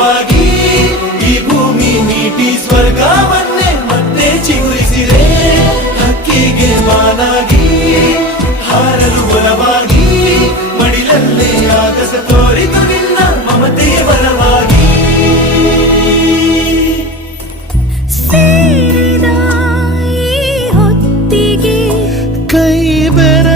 ಜೀವವಾಗಿ ಈ ಭೂಮಿ ನೀಟಿ ಸ್ವರ್ಗವನ್ನೇ ಮತ್ತೆ ಚಿಗುರಿಸಿದೆ. ಹಕ್ಕಿಗೆ ಮಾನಾಗಿ ಹಾರಲು ಬಲವಾಗಿ ಮಡಿಲಲ್ಲೇ ಆಗಸ ತೋರಿತು ನಿನ್ನ ಮಮತೆ ಬಲವಾಗಿ. ಕೈ ಬರ